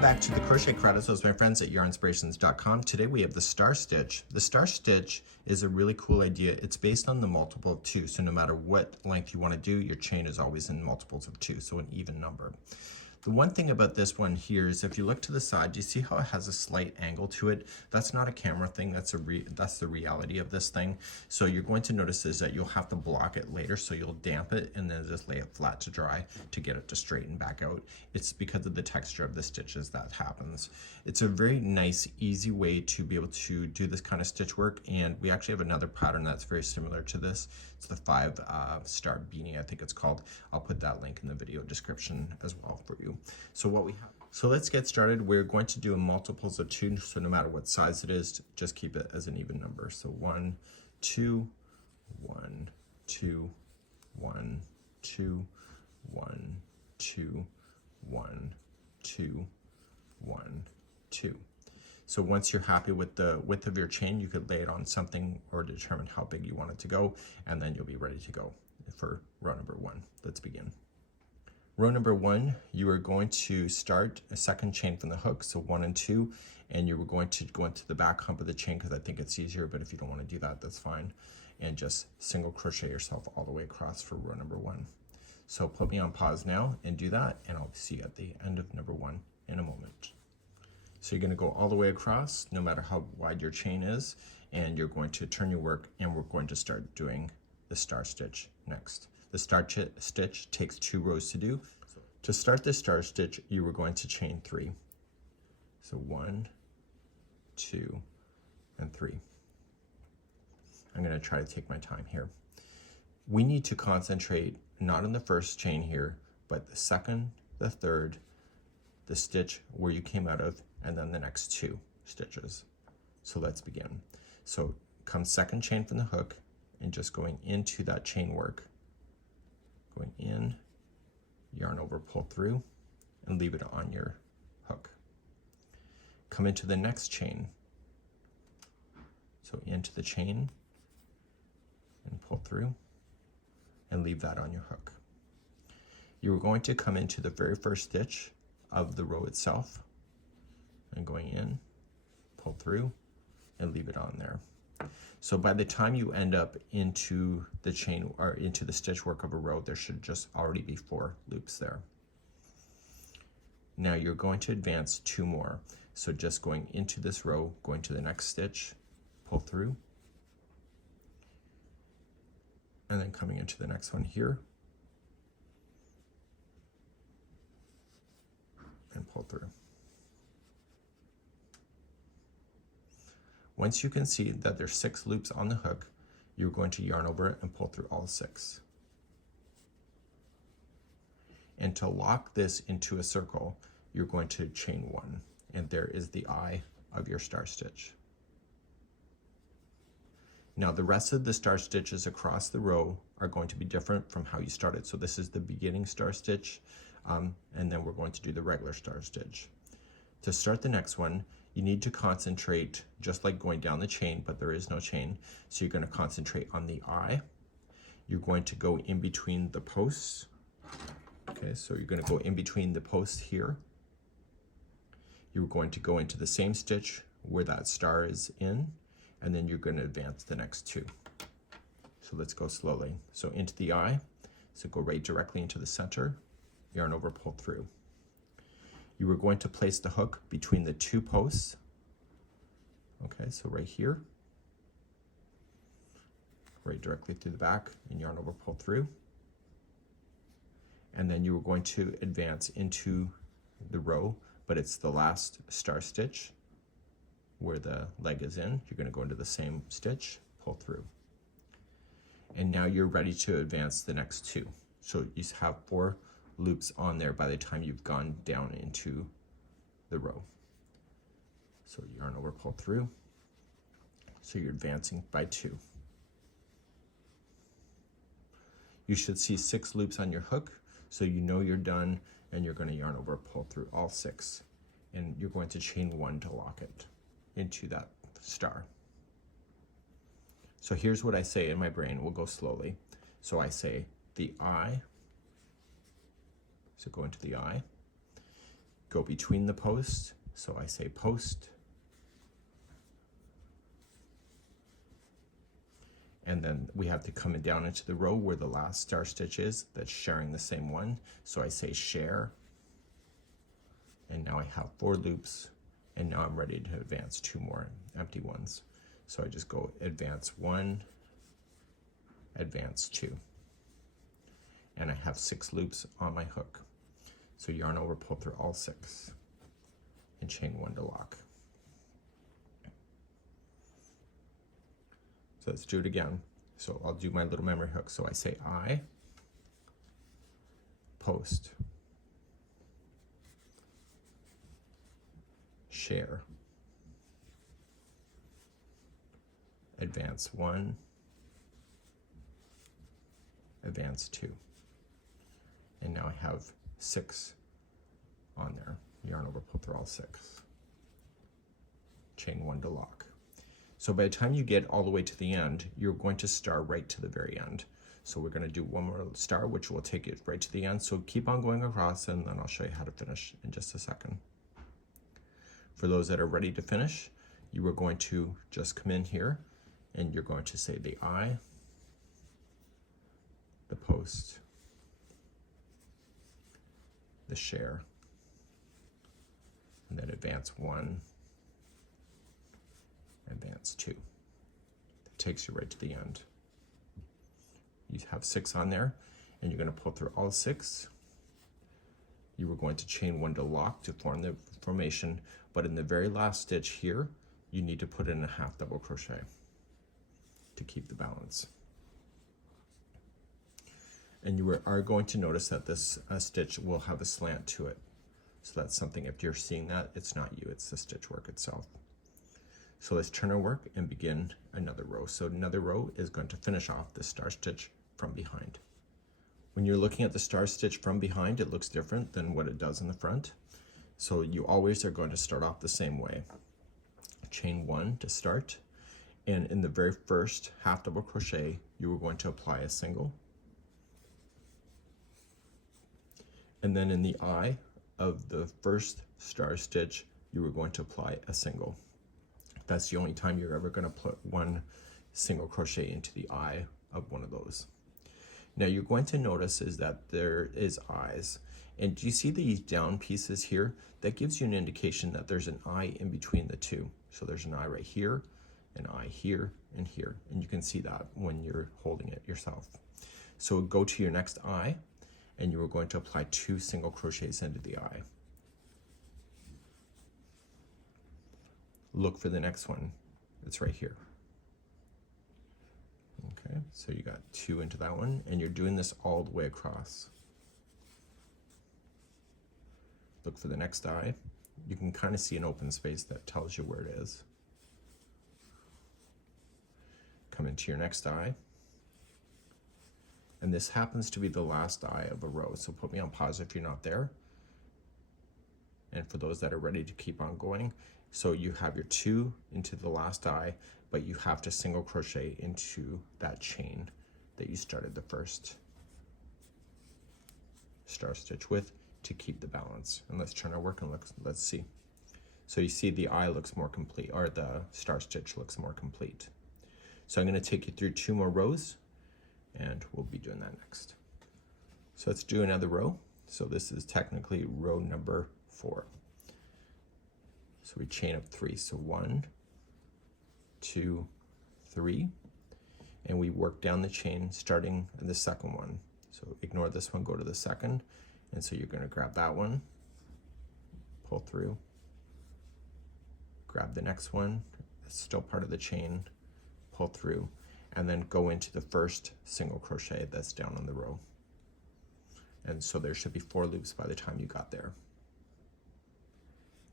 Welcome back to the Crochet Credits with my friends at yarnspirations.com. Today we have the star stitch. The star stitch is a really cool idea. It's based on the multiple of 2, so no matter what length you want to do, your chain is always in multiples of 2, so an even number. The one thing about this one here is if you look to the side, do you see how it has a slight angle to it? That's not a camera thing, that's the reality of this thing. So you're going to notice is that you'll have to block it later, so you'll damp it and then just lay it flat to dry to get it to straighten back out. It's because of the texture of the stitches that happens. It's a very nice, easy way to be able to do this kind of stitch work, and we actually have another pattern that's very similar to this. It's the 5 Star Beanie, I think it's called. I'll put that link in the video description as well for you. So let's get started. We're going to do multiples of 2, so no matter what size it is, just keep it as an even number. So 1, 2, 1, 2, 1, 2, 1, 2, 1, 2, 1, 2. So once you're happy with the width of your chain, you could lay it on something or determine how big you want it to go, and then you'll be ready to go for row number 1. Let's begin. Row number 1, you are going to start a second chain from the hook, so 1 and 2, and you were going to go into the back hump of the chain because I think it's easier, but if you don't want to do that, that's fine. And just single crochet yourself all the way across for row number 1. So put me on pause now and do that, and I'll see you at the end of number 1 in a moment. So you're going to go all the way across, no matter how wide your chain is, and you're going to turn your work, and we're going to start doing the star stitch next. The star stitch takes 2 rows to do. So to start the star stitch, you were going to chain 3. So 1, 2, and 3. I'm going to try to take my time here. We need to concentrate not on the first chain here, but the second, the third, the stitch where you came out of, and then the next 2 stitches. So let's begin. So come second chain from the hook and just going into that chain work. Going in, yarn over, pull through, and leave it on your hook. Come into the next chain. So into the chain and pull through and leave that on your hook. You are going to come into the very first stitch of the row itself and going in, pull through, and leave it on there. So by the time you end up into the chain or into the stitch work of a row, there should just already be 4 loops there. Now you're going to advance 2 more. So just going into this row, going to the next stitch, pull through, and then coming into the next one here, and pull through. Once you can see that there's 6 loops on the hook, you're going to yarn over it and pull through all 6. And to lock this into a circle, you're going to chain 1, and there is the eye of your star stitch. Now the rest of the star stitches across the row are going to be different from how you started. So this is the beginning star stitch, and then we're going to do the regular star stitch. To start the next one, you need to concentrate just like going down the chain, but there is no chain. So you're going to concentrate on the eye. You're going to go in between the posts. Okay, so you're going to go in between the posts here. You're going to go into the same stitch where that star is in, and then you're going to advance the next 2. So let's go slowly. So into the eye, so go right directly into the center, yarn over, pull through. You are going to place the hook between the 2 posts. Okay, so right here, right directly through the back, and yarn over, pull through. And then you are going to advance into the row, but it's the last star stitch where the leg is in. You're going to go into the same stitch, pull through. And now you're ready to advance the next 2. So you have 4 loops on there by the time you've gone down into the row. So yarn over, pull through. So you're advancing by 2. You should see 6 loops on your hook, so you know you're done, and you're going to yarn over, pull through all 6, and you're going to chain 1 to lock it into that star. So here's what I say in my brain. We'll go slowly. So I say the eye. So go into the eye. go between the posts, so I say post, and then we have to come down into the row where the last star stitch is that's sharing the same one, so I say share, and now I have 4 loops, and now I'm ready to advance 2 more empty ones. So I just go advance 1, advance 2, and I have 6 loops on my hook. So yarn over, pull through all 6, and chain 1 to lock. So let's do it again. So I'll do my little memory hook. So I say I, post, share, advance 1, advance 2, and now I have 6 on there. Yarn over, pull through all 6, chain 1 to lock. So by the time you get all the way to the end, you're going to star right to the very end. So we're going to do one more star, which will take it right to the end. So keep on going across, and then I'll show you how to finish in just a second. For those that are ready to finish, you are going to just come in here, and you're going to say the I, the post, the share, and then advance 1, advance 2. That takes you right to the end. You have 6 on there, and you're going to pull through all 6. You are going to chain 1 to lock to form the formation, but in the very last stitch here, you need to put in a half double crochet to keep the balance. And you are going to notice that this stitch will have a slant to it. So that's something, if you're seeing that, it's not you, it's the stitch work itself. So let's turn our work and begin another row. So another row is going to finish off the star stitch from behind. When you're looking at the star stitch from behind, it looks different than what it does in the front. So you always are going to start off the same way. Chain 1 to start, and in the very first half double crochet, you are going to apply a single. And then in the eye of the first star stitch, you are going to apply a single. That's the only time you're ever going to put 1 single crochet into the eye of one of those. Now you're going to notice is that there is eyes, and do you see these down pieces here? That gives you an indication that there's an eye in between the two. So there's an eye right here, an eye here, and here, and you can see that when you're holding it yourself. So go to your next eye, and you are going to apply 2 single crochets into the eye. Look for the next one. It's right here. Okay, so you got 2 into that one, and you're doing this all the way across. Look for the next eye. You can kind of see an open space that tells you where it is. Come into your next eye. And this happens to be the last eye of a row, so put me on pause if you're not there. And for those that are ready to keep on going, so you have your 2 into the last eye, but you have to single crochet into that chain that you started the first star stitch with to keep the balance. And let's turn our work and let's see. So you see the eye looks more complete, or the star stitch looks more complete. So I'm going to take you through 2 more rows, and we'll be doing that next. So let's do another row. So this is technically row number 4. So we chain up 3, so 1, 2, 3, and we work down the chain starting in the second one. So ignore this one, go to the second, and so you're going to grab that one, pull through, grab the next one, it's still part of the chain, pull through, and then go into the first single crochet that's down on the row. And so there should be 4 loops by the time you got there.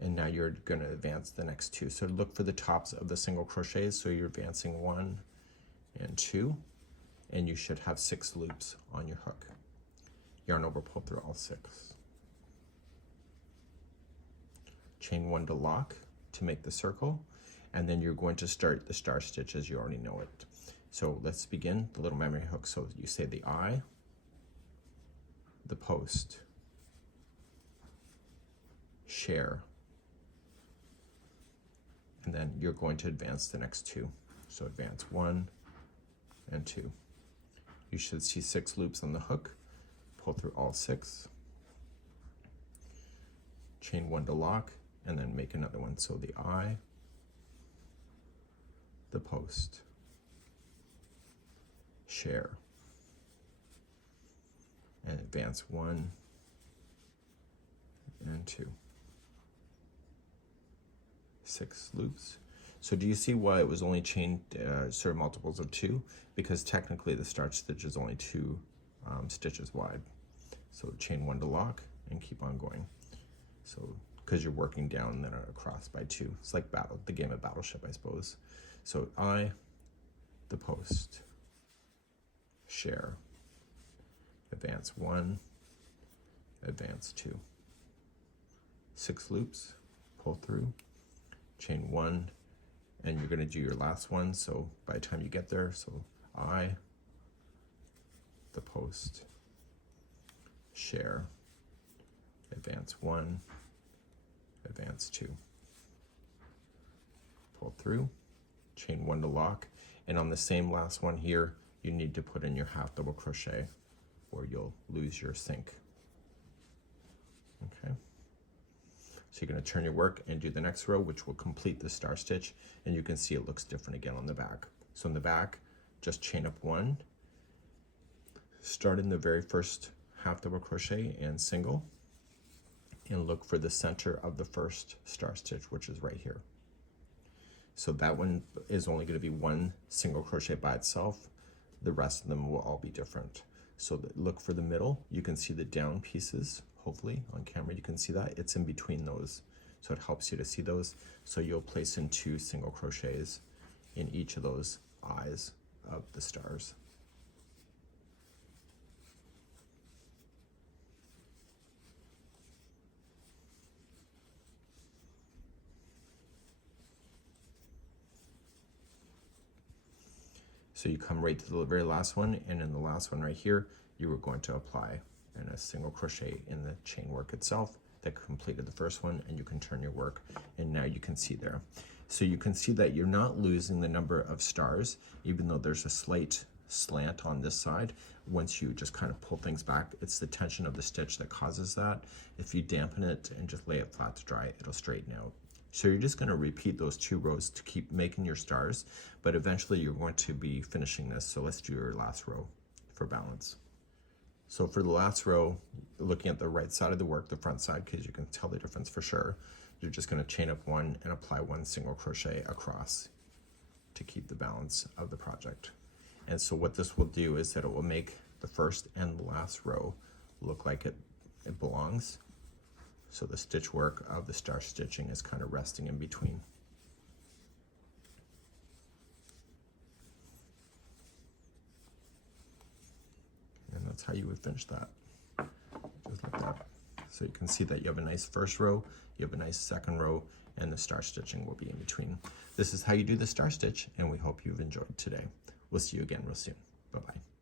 And now you're going to advance the next 2. So look for the tops of the single crochets. So you're advancing 1 and 2, and you should have 6 loops on your hook. Yarn over, pull through all 6. Chain 1 to lock to make the circle, and then you're going to start the star stitch as you already know it. So let's begin the little memory hook. So you say the eye, the post, share, and then you're going to advance the next 2. So advance 1 and 2. You should see 6 loops on the hook. Pull through all 6, chain 1 to lock, and then make another one. So the eye, the post, share, and advance 1 and 2. 6 loops. So do you see why it was only chained sort of multiples of 2? Because technically the start stitch is only 2 stitches wide. So chain 1 to lock and keep on going. So because you're working down and then across by 2. It's like the game of Battleship, I suppose. So eye, the post, share, advance 1, advance 2. 6 loops, pull through, chain 1, and you're going to do your last one. So by the time you get there, so eye, the post, share, advance 1, advance 2. Pull through, chain 1 to lock, and on the same last one here, you need to put in your half double crochet or you'll lose your sync. Okay. So you're going to turn your work and do the next row, which will complete the star stitch, and you can see it looks different again on the back. So in the back, just chain up 1, start in the very first half double crochet and single, and look for the center of the first star stitch, which is right here. So that one is only going to be 1 single crochet by itself. The rest of them will all be different. So look for the middle. You can see the down pieces. Hopefully on camera you can see that. It's in between those. So it helps you to see those. So you'll place in 2 single crochets in each of those eyes of the stars. So you come right to the very last one, and in the last one right here, you were going to apply in a single crochet in the chain work itself that completed the first one, and you can turn your work, and now you can see there. So you can see that you're not losing the number of stars, even though there's a slight slant on this side. Once you just kind of pull things back, it's the tension of the stitch that causes that. If you dampen it and just lay it flat to dry, it'll straighten out. So you're just going to repeat those 2 rows to keep making your stars, but eventually you're going to be finishing this. So let's do your last row for balance. So for the last row, looking at the right side of the work, the front side, because you can tell the difference for sure, you're just going to chain up 1 and apply 1 single crochet across to keep the balance of the project. And so what this will do is that it will make the first and the last row look like it belongs. So the stitch work of the star stitching is kind of resting in between. And that's how you would finish that, just like that. So you can see that you have a nice first row, you have a nice second row, and the star stitching will be in between. This is how you do the star stitch, and we hope you've enjoyed today. We'll see you again real soon. Bye-bye.